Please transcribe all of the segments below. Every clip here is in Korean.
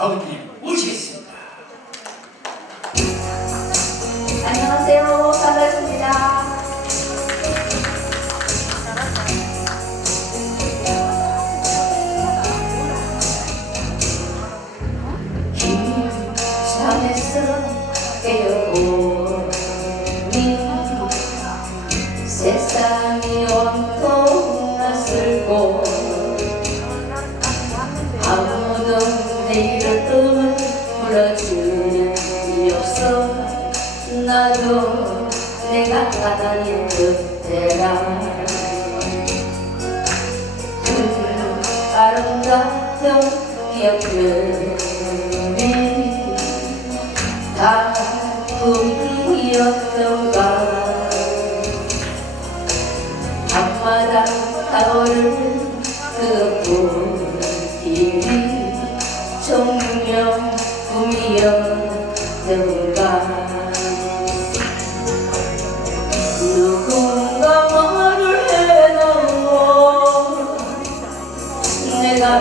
아버님 모시겠습니다. 안녕하세요. 반갑습니다. 잠에서 깨어 내가 가다닌 그때라 그 아름다운 기억들이 다 꿈이었던가 밤마다 타오르는 그 꿈 길이 정녕 꿈이었던가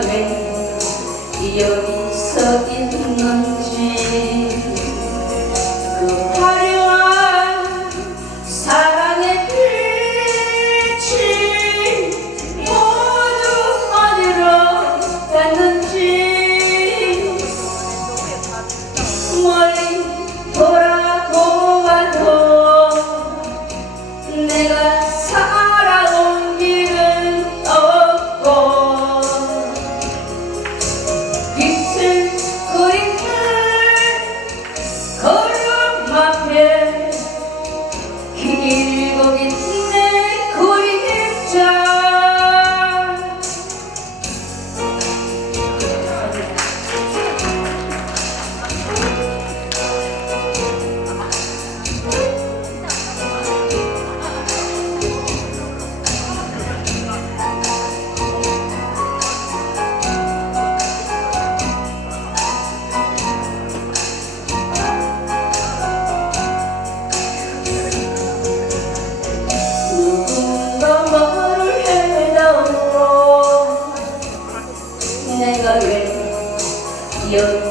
darling Dios.